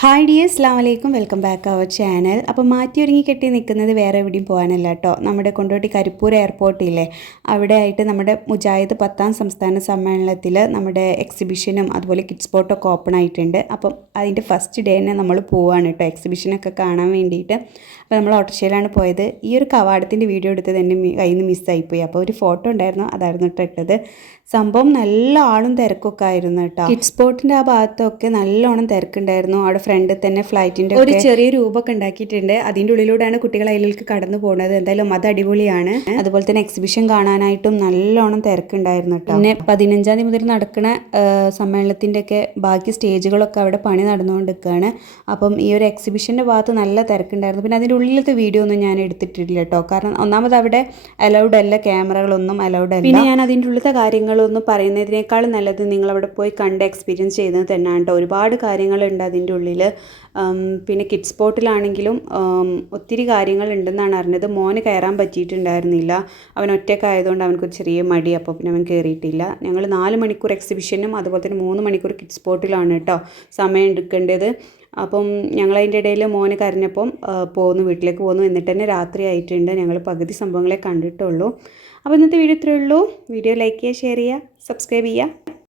Hi dear അസ്ലാം വലൈക്കും welcome back our channel അപ്പോൾ മാറ്റി ഒരുങ്ങി കെട്ടി നിൽക്കുന്നത് വേറെ എവിടെയും പോകാനല്ല കേട്ടോ നമ്മുടെ കൊണ്ടോട്ടി കരിപ്പൂർ എയർപോർട്ടില്ലേ അവിടെ ആയിട്ട് നമ്മുടെ മുജാഹിദ് പത്താം സംസ്ഥാന സമ്മേളനത്തിൽ നമ്മുടെ എക്സിബിഷനും അതുപോലെ കിഡ്സ് സ്പോട്ടൊക്കെ ഓപ്പൺ ആയിട്ടുണ്ട്. അപ്പം അതിന്റെ ഫസ്റ്റ് ഡേ തന്നെ നമ്മൾ പോവാണ് കേട്ടോ എക്സിബിഷനൊക്കെ കാണാൻ വേണ്ടിയിട്ട്. അപ്പോൾ നമ്മൾ ഓട്ടോറിക്ഷയിലാണ് പോയത്. ഈ ഒരു കവാടത്തിന്റെ വീഡിയോ എടുത്തത് എന്റെ കയ്യിൽ നിന്ന് മിസ്സായിപ്പോയി അപ്പോൾ ഒരു ഫോട്ടോ ഉണ്ടായിരുന്നു. അതായിരുന്നു കേട്ടോ ഇട്ടത്. സംഭവം നല്ല ആളും തിരക്കൊക്കെ ആയിരുന്നു കേട്ടോ കിഡ്സ് സ്പോട്ടിന്റെ ആ ഭാഗത്തൊക്കെ നല്ലോണം തിരക്കുണ്ടായിരുന്നു. അവിടെ ഫ്രണ്ടിൽ തന്നെ ഫ്ലൈറ്റിന്റെ ഒരു ചെറിയ രൂപമൊക്കെ ഉണ്ടാക്കിയിട്ടുണ്ട്. അതിന്റെ ഉള്ളിലൂടെയാണ് കുട്ടികൾ അതിലേക്ക് കടന്നു പോകുന്നത്. എന്തായാലും അത് അടിപൊളിയാണ്. അതുപോലെ തന്നെ എക്സിബിഷൻ കാണാനായിട്ടും നല്ലോണം തിരക്കുണ്ടായിരുന്നു കേട്ടോ പിന്നെ പതിനഞ്ചാം തീയതി മുതൽ നടക്കുന്ന സമ്മേളനത്തിന്റെ ഒക്കെ ബാക്കി സ്റ്റേജുകളൊക്കെ അവിടെ പണി നടന്നുകൊണ്ടിരിക്കുകയാണ്. അപ്പം ഈ ഒരു എക്സിബിഷന്റെ ഭാഗത്ത് നല്ല തിരക്കുണ്ടായിരുന്നു. പിന്നെ അതിന്റെ ഉള്ളിലത്തെ വീഡിയോ ഒന്നും ഞാൻ എടുത്തിട്ടില്ല കേട്ടോ കാരണം ഒന്നാമത് അവിടെ അലൗഡ് അല്ല ക്യാമറകളൊന്നും അലൗഡ് അല്ല. പിന്നെ ഞാൻ അതിന്റെ ഉള്ളിലത്തെ കാര്യങ്ങളൊന്നും പറയുന്നതിനേക്കാൾ നല്ലത് നിങ്ങൾ അവിടെ പോയി കണ്ട് എക്സ്പീരിയൻസ് ചെയ്യുന്നത് തന്നെയാണ് കേട്ടോ ഒരുപാട് കാര്യങ്ങളുണ്ട് അതിന്റെ ഉള്ളിൽ. പിന്നെ കിഡ്സ് സ്പോട്ടിലാണെങ്കിലും ഒത്തിരി കാര്യങ്ങൾ ഉണ്ടെന്നാണ് അറിഞ്ഞത്. മോന് കയറാൻ പറ്റിയിട്ടുണ്ടായിരുന്നില്ല. അവൻ ഒറ്റക്കായതുകൊണ്ട് അവനക്കൊരു ചെറിയ മടി അപ്പോൾ പിന്നെ അവൻ കയറിയിട്ടില്ല. ഞങ്ങൾ നാല് മണിക്കൂർ എക്സിബിഷനും അതുപോലെ തന്നെ മൂന്ന് മണിക്കൂർ കിഡ്സ് സ്പോട്ടിലാണ് കേട്ടോ സമയം എടുക്കേണ്ടത്. അപ്പം ഞങ്ങൾ അതിന്റെ ഇടയിൽ മോന് കരഞ്ഞപ്പം പോന്നു വീട്ടിലേക്ക് പോന്നു. എന്നിട്ട് തന്നെ രാത്രി ആയിട്ടുണ്ട്. ഞങ്ങൾ പകുതി സംഭവങ്ങളെ കണ്ടിട്ടുള്ളൂ. അപ്പോൾ ഇന്നത്തെ വീഡിയോ ഇത്രയേ ഉള്ളൂ. വീഡിയോ ലൈക്ക് ചെയ്യുക ഷെയർ ചെയ്യുക സബ്സ്ക്രൈബ് ചെയ്യുക.